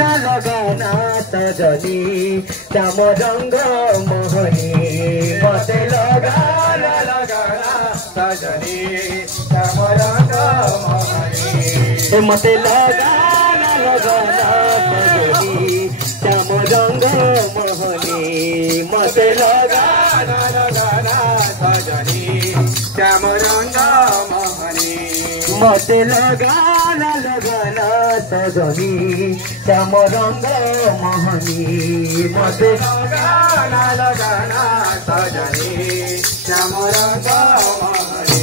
लगाना लगाना सजनी श्याम रंग मोहनी मते लगाना लगाना सजनी श्याम रंग मोहनी मते लगाना लगाना सजनी श्याम रंग मोहनी मते लगाना लगाना सजनी श्याम रंग मोहनी मते लगाना लगाना सजनी श्याम रंग मोहनी मते लगाना लगाना सजनी श्याम रंग मोहनी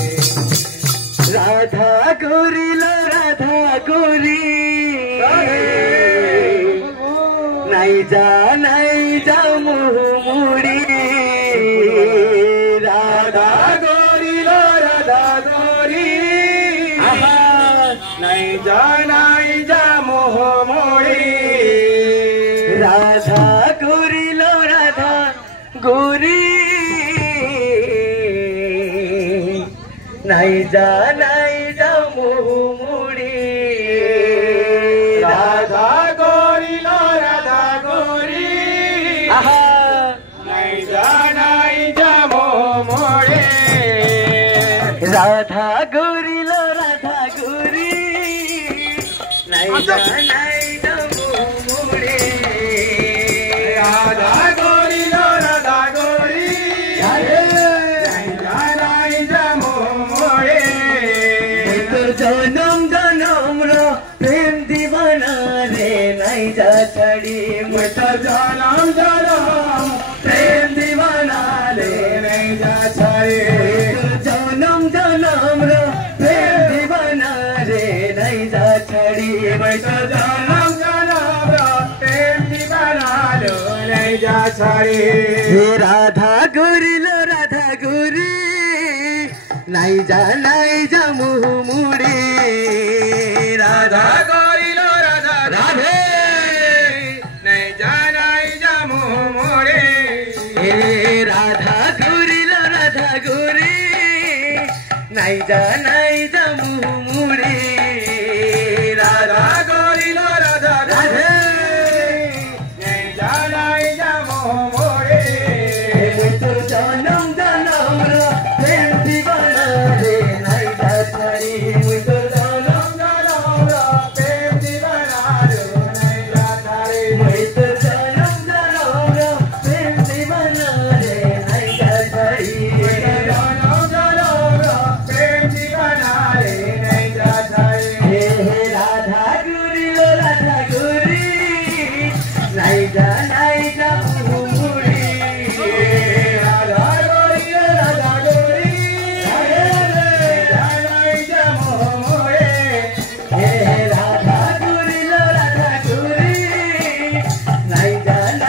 राधा गोरी लो राधा गोरी नहीं जा मुँह मुड़ी राधा गोरी लो राधा गोरी नहीं जा मुँह मुड़ी राधा गोरी लो राधा गोरी नहीं जा मुँह मुड़ी राधा गोरी लो राधा गोरी नहीं जा मुँह मुड़ी राधा गोरी लो राधा गोरी नहीं जा मुँह मुड़ी राधा गोरी लो राधा गोरी नहीं जा मुँह मुड़ी तो जनम जनम रो प्रेम दीवाना रे नहीं जा छड़ी मैं तो जनम जनम प्रेम दीवाना रे नहीं जा छड़ी जनम जनम रो प्रेम दीवाना रे नहीं जा छड़ी मैं तो जनम जनम रो प्रेम दीवाना रे नहीं जा छड़ी राधा गोरी लो राधा गोरी नहीं जा मुँह मुड़ी राधा गोरी लो राधा राधे नहीं जा मुँह मुड़ी राधा गोरी लो राधा गोरी नहीं जा मुँह मुड़ी राधा गोरी लो राधा राधे नहीं जा मुँह मुड़ी तो जनम जनम रो प्रेम दीवाना रे नहीं जा छड़ी तो जनम जनम रो प्रेम दीवाना रे नहीं जा छड़ी तो जनम जनम रो प्रेम दीवाना रे नहीं जा छड़ी जनम जनम रो प्रेम दीवाना रे नहीं जा छड़ी राधा गोरी लो राधा गोरी नहीं जा मुँह मुड़ी राधा गोरी लो राधा गोरी नहीं जा मुँह मुड़ी राधा गोरी लो राधा गोरी नहीं जा मुँह मुड़ी राधा गोरी लो राधा गोरी नहीं जा मुँह मुड़ी मुझे जनम जनम रो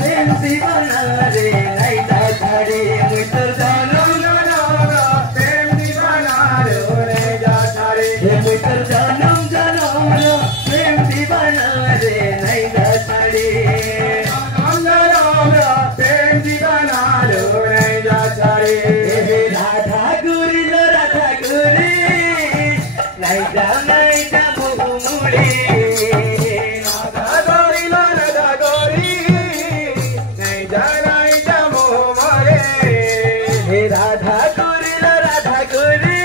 प्रेम दीवाना रे नहीं जा छड़ी मुझे जनम जनम रो प्रेम दीवाना रे नहीं जा छड़ी मुझे जनम जनम रो प्रेम दीवाना रे नहीं जा छड़ी जनम जनम रो प्रेम दीवाना रे नहीं जा छड़ी राधा गोरी लो राधा गोरी नहीं जा मुँह मुड़ी राधा गोरी लो राधा गोरी नहीं जा मुँह मुड़ी राधा गोरी लो राधा गोरी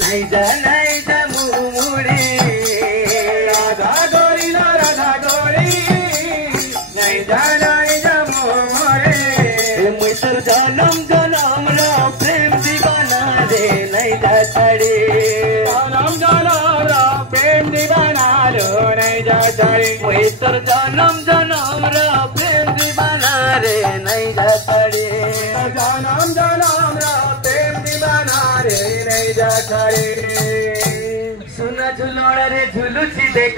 नहीं जा मुँह मुड़ी राधा गोरी लो राधा गोरी नहीं जा मुँह मुड़ी मुझ तो जनम जनम रो प्रेम दीवाना रे नहीं जा छड़ी जनम जनम रो प्रेम दीवाना रे नहीं जा छड़ी मुझ तो जनम जनम रो प्रेम दीवाना रे नहीं जा छड़ी जनम जनम रो प्रेम दीवाना रे नहीं जा छड़ी सुना झुलोड़ा रे झुलुची देख